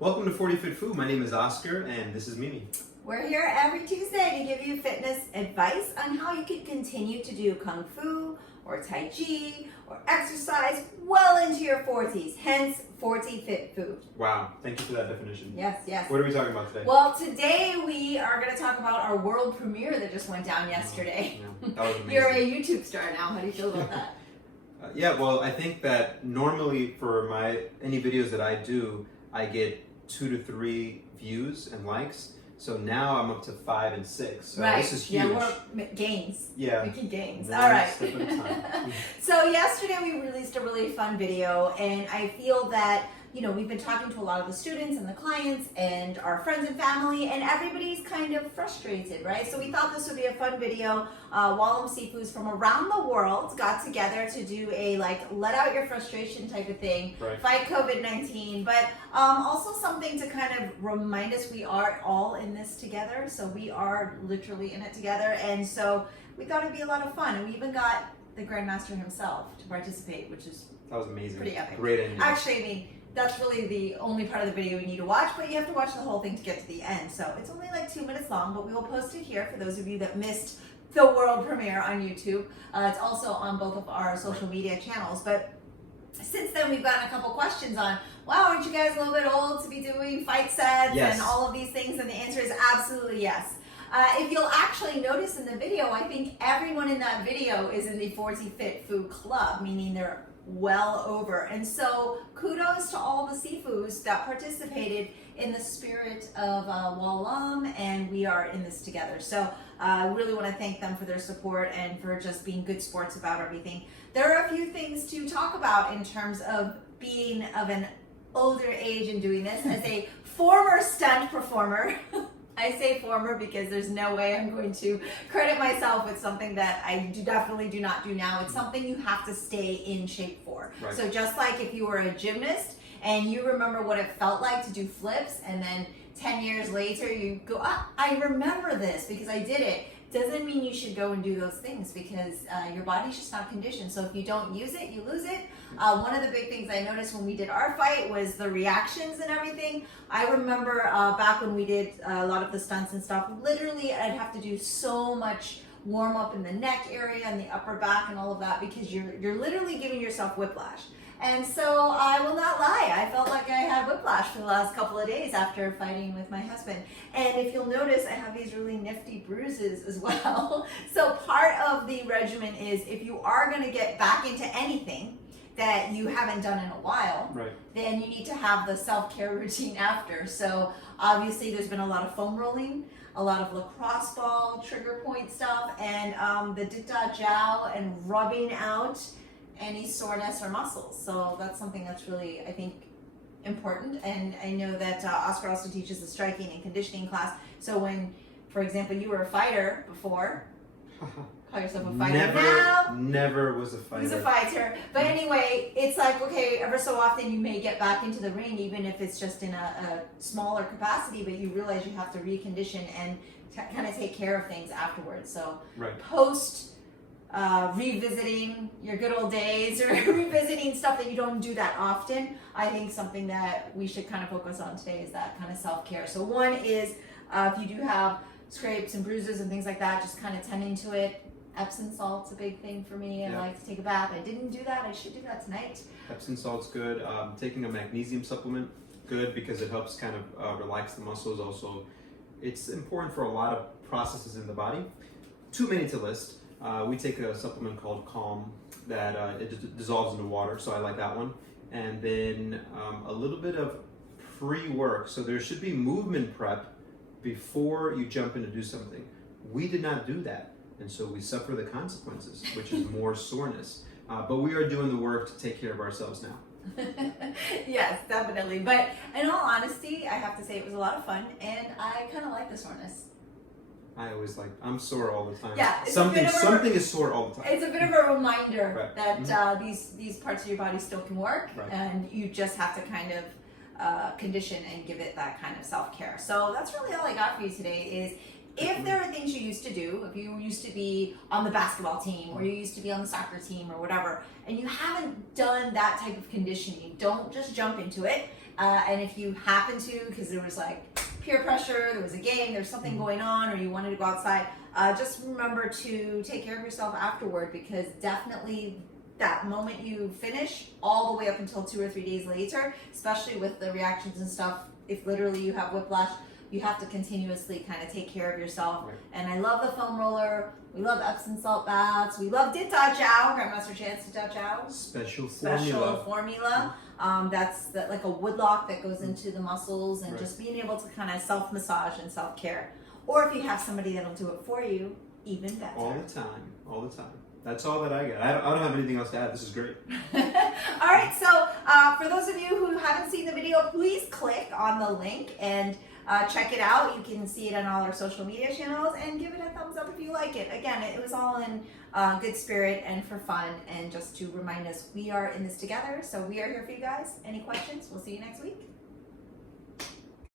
Welcome to 40 Fit Food. My name is Oscar and this is Mimi. We're here every Tuesday to give you fitness advice on how you can continue to do Kung Fu or Tai Chi or exercise well into your 40s, hence 40 Fit Food. Wow, thank you for that definition. Yes, yes. What are we talking about today? Well, today we are going to talk about our world premiere that just went down yesterday. Yeah, that was amazing. You're a YouTube star now. How do you feel about that? Yeah, well, I think that normally for any videos that I do, I get 2 to 3 views and likes. So now I'm up to 5 and 6. So right. This is huge. Yeah, we're gains. Yeah. Making gains. One All right. step at a time. So yesterday we released a really fun video, and I feel that, you know, we've been talking to a lot of the students and the clients and our friends and family, and everybody's kind of frustrated, right? So we thought this would be a fun video. Wallam Seafoods from around the world got together to do a let out your frustration type of thing, Right. Fight COVID-19, but also something to kind of remind us we are all in this together. So we are literally in it together, and so we thought it'd be a lot of fun, and we even got the Grandmaster himself to participate, which is That was amazing. pretty epic. Great ending. Actually, I mean, that's really the only part of the video you need to watch, but you have to watch the whole thing to get to the end. So it's only like 2 minutes long, but we will post it here for those of you that missed the world premiere on YouTube. It's also on both of our social media channels. But since then, we've gotten a couple questions on, wow, aren't you guys a little bit old to be doing fight sets Yes. and all of these things? And the answer is absolutely yes. If you'll actually notice in the video, I think everyone in that video is in the 40 Fit Food Club, meaning they're well over. And so kudos to all the seafoods that participated in the spirit of Wallam, and we are in this together. So I really want to thank them for their support and for just being good sports about everything. There are a few things to talk about in terms of being of an older age and doing this. As a former stunt performer, I say former because there's no way I'm going to credit myself with something that I definitely do not do now. It's something you have to stay in shape for. Right. So just like if you were a gymnast and you remember what it felt like to do flips, and then 10 years later you go, I remember this because I did it. Doesn't mean you should go and do those things because your body's just not conditioned. So if you don't use it, you lose it. One of the big things I noticed when we did our fight was the reactions and everything. I remember back when we did a lot of the stunts and stuff, literally I'd have to do so much warm up in the neck area and the upper back and all of that because you're literally giving yourself whiplash. And so I will not lie, I felt like I had whiplash for the last couple of days after fighting with my husband. And if you'll notice, I have these really nifty bruises as well. So part of the regimen is if you are going to get back into anything that you haven't done in a while, Right. then you need to have the self-care routine after. So obviously there's been a lot of foam rolling, a lot of lacrosse ball, trigger point stuff, and the Dita Jiao and rubbing out any soreness or muscles. So that's something that's really, I think, important. And I know that Oscar also teaches the striking and conditioning class. So when, for example, you were a fighter before, call yourself a fighter now. Never was a fighter. He was a fighter. But anyway, it's like, okay, ever so often you may get back into the ring, even if it's just in a smaller capacity, but you realize you have to recondition and kind of take care of things afterwards. So Right. post revisiting your good old days or revisiting stuff that you don't do that often, I think something that we should kind of focus on today is that kind of self-care. So one is if you do have scrapes and bruises and things like that, just kind of tending to it. Epsom salt's a big thing for me. I Yeah. like to take a bath. I didn't do that. I should do that tonight. Epsom salt's good. Taking a magnesium supplement, good because it helps kind of relax the muscles. Also, it's important for a lot of processes in the body. Too many to list. We take a supplement called Calm that it dissolves into water, so I like that one. And then a little bit of pre-work. So there should be movement prep before you jump in to do something. We did not do that, and so we suffer the consequences, which is more soreness. But we are doing the work to take care of ourselves now. Yes, definitely. But in all honesty, I have to say it was a lot of fun, and I kind of like the soreness. I always I'm sore all the time. Yeah, it's something a bit of something is sore all the time. It's a bit of a reminder Right. that these parts of your body still can work, Right. and you just have to kind of condition and give it that kind of self-care. So that's really all I got for you today is if there are things you used to do, if you used to be on the basketball team or you used to be on the soccer team or whatever, and you haven't done that type of conditioning, don't just jump into it. And if you happen to, because there was like peer pressure, there was a game, there's something going on, or you wanted to go outside, just remember to take care of yourself afterward, because definitely that moment you finish all the way up until 2 or 3 days later, especially with the reactions and stuff, if literally you have whiplash, you have to continuously kind of take care of yourself. Right. And I love the foam roller. We love Epsom salt baths. We love Dit Da Chow, Grandmaster Chan's Dit Da Chow. Special Formula. That's like a woodlock that goes into the muscles, and Right. just being able to kind of self-massage and self-care. Or if you have somebody that'll do it for you, even better. All the time. That's all that I got. I don't have anything else to add. This is great. All right, so for those of you who haven't seen the video, please click on the link and check it out. You can see it on all our social media channels, and give it a thumbs up if you like it. Again, it was all in good spirit and for fun, and just to remind us we are in this together. So we are here for you guys. Any questions? We'll see you next week.